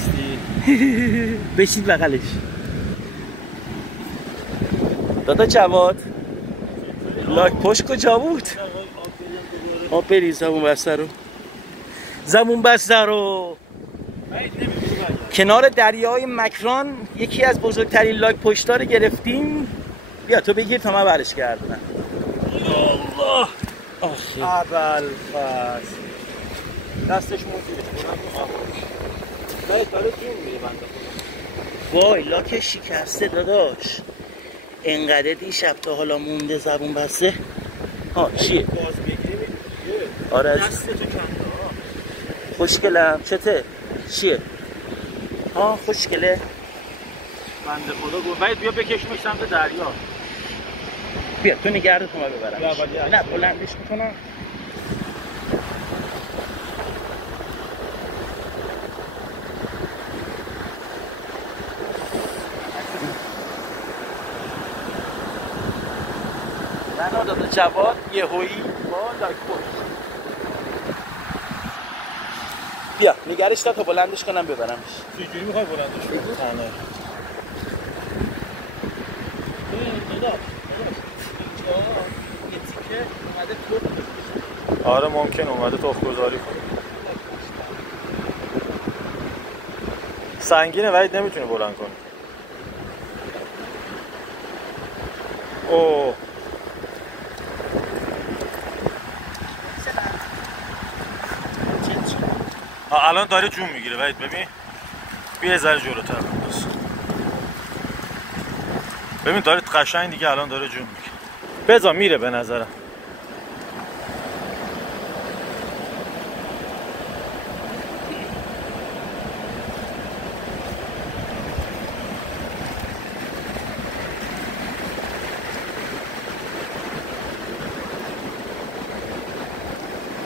راستی بشید بغلش. دادا جواد لاک پشت کجا بود؟ آب برید زبون بسته رو. زبون بسته رو کنار دریای مکران یکی از بزرگترین لاک پشت‌ها رو گرفتیم. بیا تو بگیر تا من برش گردونم. الله آخه اول فصل دستش موزیده داره جون میره بنده خدا. وای لاک شکسته داداش. انقدر دیشب تا حالا مونده زبون بسته. ها چیه؟ باز بگیری آره دستتو کنده. خوشگلم چته؟ چیه؟ ها خوشگله. بنده خدا گفت باید بیا بکشمش سمت دریا. بیا تو نگرد تو ما ببرم. نه بلندش میکنم. من دادا جواد یهویی با لاک پشت. بیا نگرش تا بلندش کنم ببرمش. چجوری میخوای بلندش کنی؟ تنه آره ممکن اومده تخم گذاری کنه. سنگینه ولی نمیتونه بلند کنه. اوه الان داره جون میگیره وید ببین. بیا ذره جلوتر بنداز. ببین داره قشنگ دیگه الان داره جون میگیره. بذار میره به نظرم.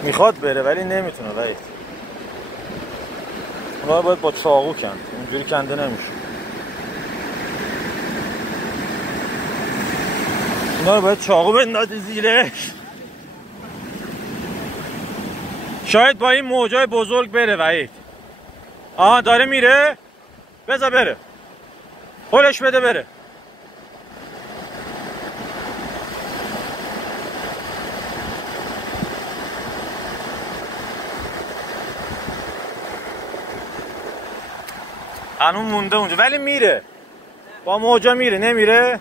میخواد بره ولی نمیتونه وید. اونا باید با چاقو کند. اونجوری کنده نمیشه. اونا باید چاقو بندازی زیرش. شاید با این موجای بزرگ بره وحید. آها داره میره. بذار بره. هلش بده بره. هنوز مونده اونجا ولی میره. با موجا میره نمیره.